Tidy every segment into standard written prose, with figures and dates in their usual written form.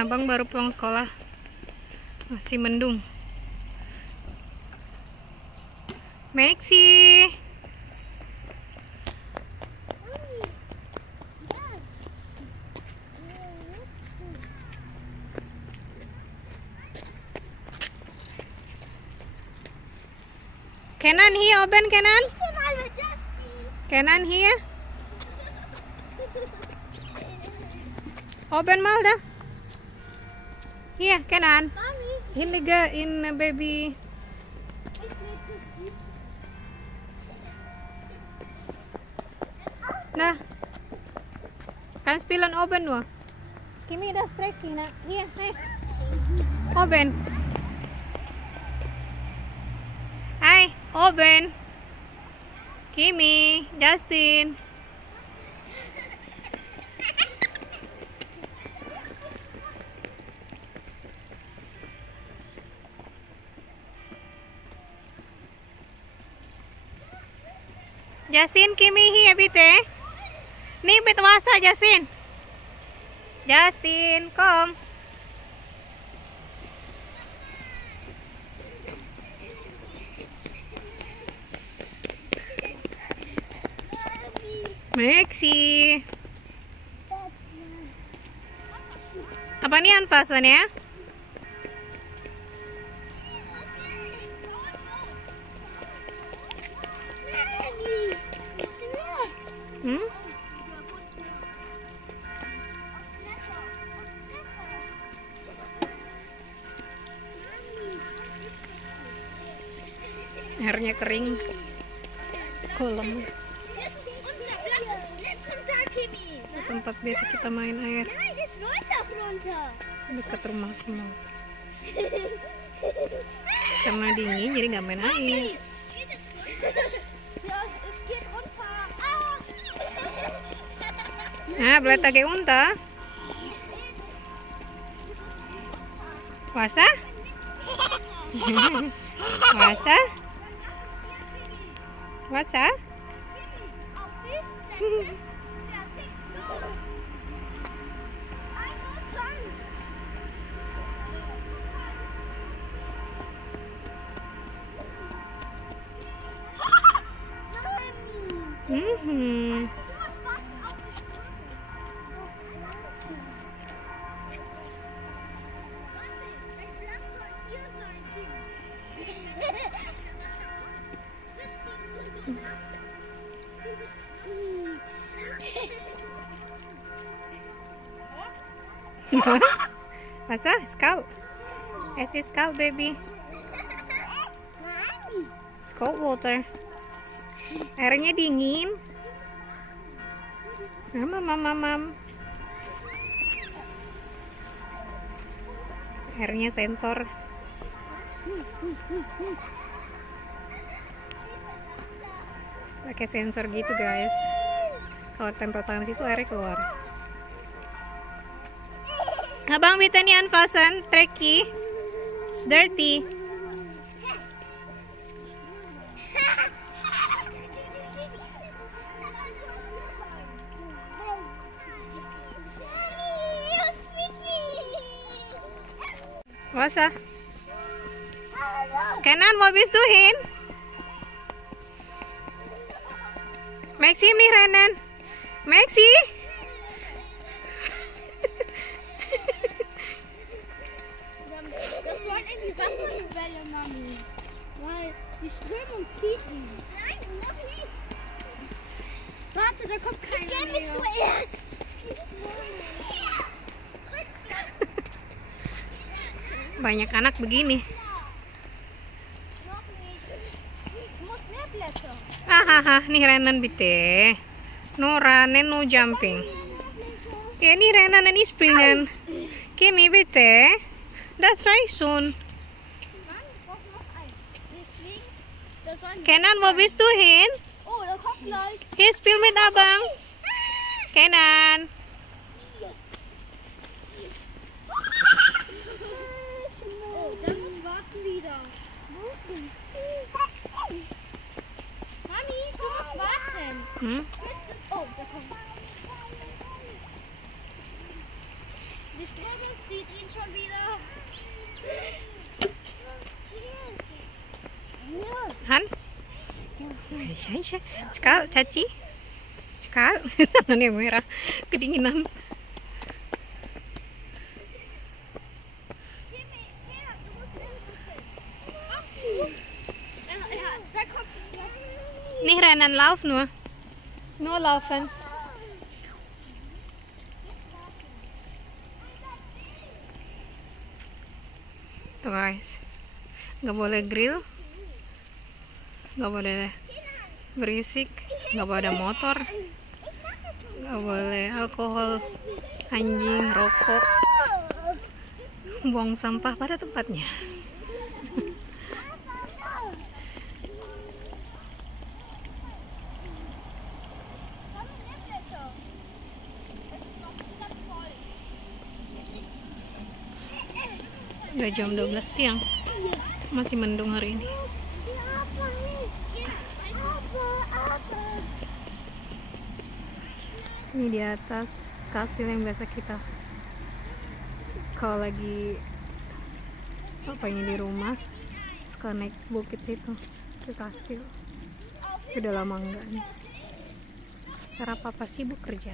Abang baru pulang sekolah, masih mendung. Maxi, Kenan here, open Kenan. Kenan here. Open Malda. Here, Kenan. Hilliga in baby. Nah, kan spelen open nu. Kimi dah stretching nak. Here, hey. Open. Hai, open. Kimi, Justin. Justin, Kimi here bite. Ni bit wasa Justin. Justin, come. Maxi. Apa nih anfasan ya? Airnya kering, kolam. Tempat biasa kita main air dekat rumah semua. Karena dingin jadi nggak main air. Nah, belet lagi unta. Puasa? Puasa? Puasa? Masa? Scout? Es is cold, baby. It's cold water. Airnya dingin. Mamam. Airnya sensor. Pakai sensor gitu, guys. Kalau tempel tangan situ airnya keluar. Abang bita ni anfasan, tricky. It's dirty. Wasa? Kenan, what is doing? Maxi nih Renan. Maxi? Das soll in die Wasserwelle, Mami. Weil die Strömung zieht ihn. Nein, noch nicht. Warte, da kommt keiner mehr. Ich geh mich zuerst. Banyak anak begini. Noch nicht. Du musst mehr Blätter. Hahaha, nih Renan bite. No running, no jumping. Ya nih Renan ini springen. Kimi bite. Das reicht schon. Kenan, wo bist du hin? Oh, da kommt gleich. Hier, spiel mit Abang. Kenan. Oh, der muss warten wieder. Mami, du musst warten. Oh, da kommt. Wir Strömung zieht ihn schon wieder. Han? Aisyah. Sekal, Caci. Sekal. Tangannya merah. Kedinginan. Nih Renan, lauf nur. Nur laufen. Tuh guys, nggak boleh grill, nggak boleh berisik, nggak boleh ada motor, nggak boleh alkohol, anjing, rokok, buang sampah pada tempatnya. Udah jam 12 siang, masih mendung hari ini. Ini di atas kastil yang biasa kita kalau lagi apa ini di rumah suka naik bukit situ ke kastil. Udah lama enggak nih karena papa sibuk kerja.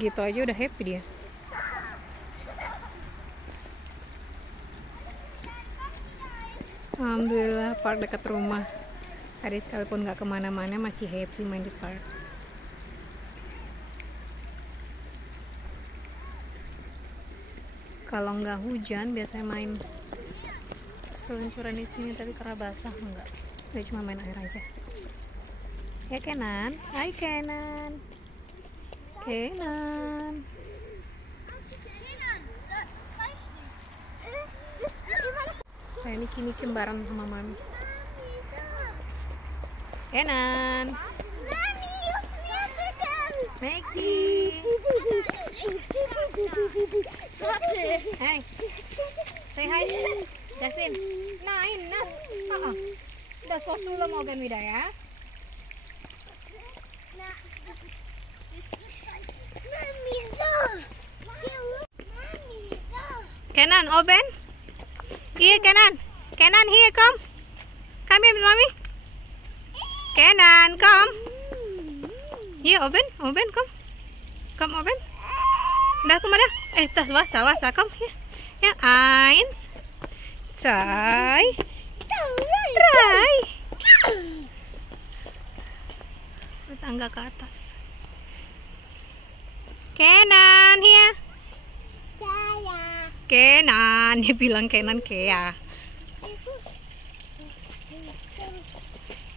Gitu aja udah happy dia. Alhamdulillah park dekat rumah. Tadi sekalipun nggak kemana-mana masih happy main di park. Kalau nggak hujan biasanya main seluncuran di sini, tapi karena basah enggak. Dia cuma main air aja. Ya Kenan, hai Kenan. Kenan. Nah, ini kini kembaran sama mami. Kenan. Maxi. Hey. Say hi. Jasin. Nein, Nas. Das kommst du morgen wieder, ya? Kenan, open. Here, Kenan. Kenan, here, come. Come here with mommy. Kenan, come. Here, open, come. Come, open. Dah, kemana? Das Wasser, come here. Ya, eins, zwei, drei. Tangga ke atas. Kenan, here. Kenan, dia bilang Kenan Kea.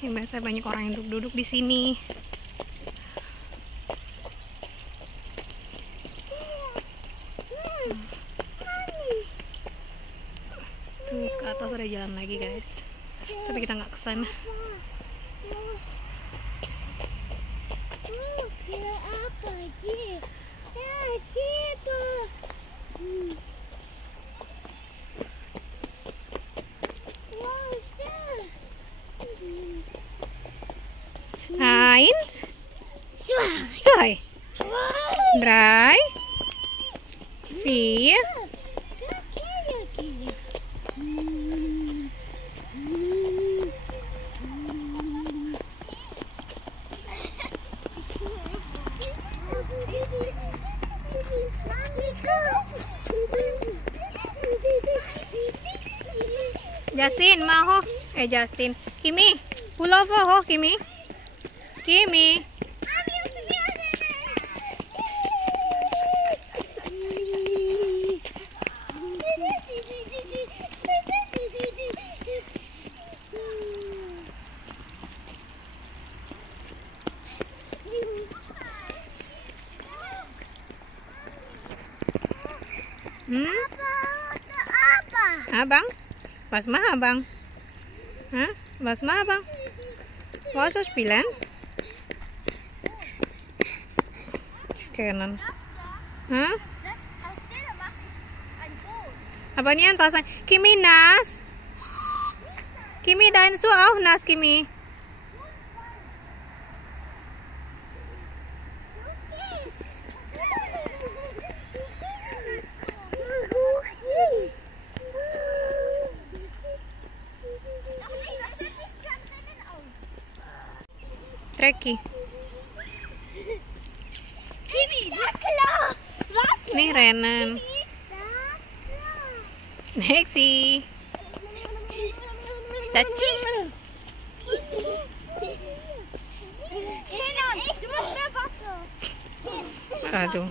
Ini biasa banyak orang yang duduk-duduk di sini. Tuh ke atas ada jalan lagi guys, tapi kita nggak kesana. Eins, zwei, drei, vier, Justin, mau Justin, Kimi, pull over ho, Kimi. Kimi. Abang? Was mach Abang? Was mach Abang? Was soll spielen? Kenan. Apa niyan pasang? Kimi nas. Kimi dan so auch nas Kimi. Treki. Kimi, klar. Warte. Nih Renan. Nexi. Caci. Renan, du musst mehr Wasser. Aduh.